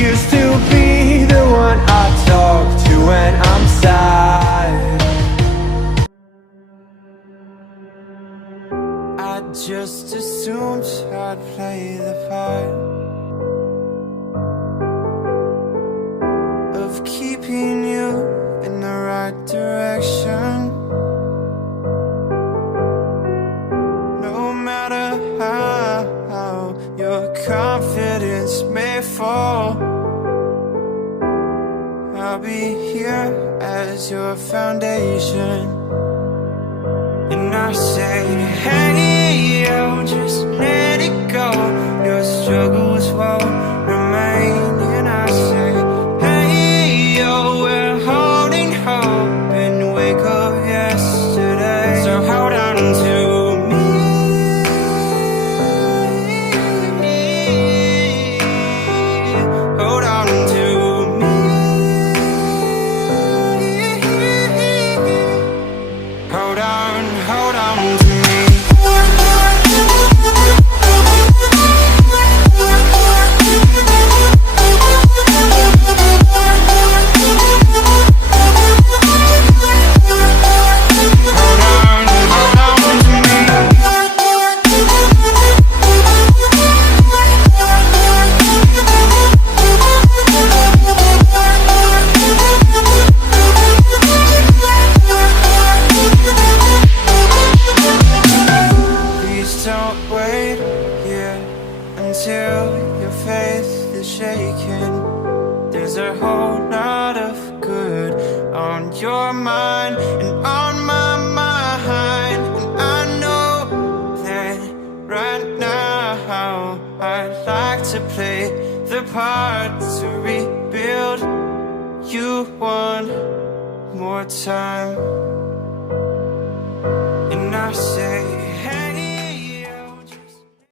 used to be the one I talk to when I'm sad. I just assumed I'd play the part of keeping you in the right direction. No matter how your confidence may fall, I'll be here as your foundation. And I say, hey, yo, just let it go. Your struggles won't remain. And I say, hey, yo, we're holding hope and wake up yesterday. So hold on to me. Hold on to me. Hold on to me. Don't wait here until your faith is shaken. There's a whole lot of good on your mind and on my mind. And I know that right now I'd like to play the part to rebuild you one more time.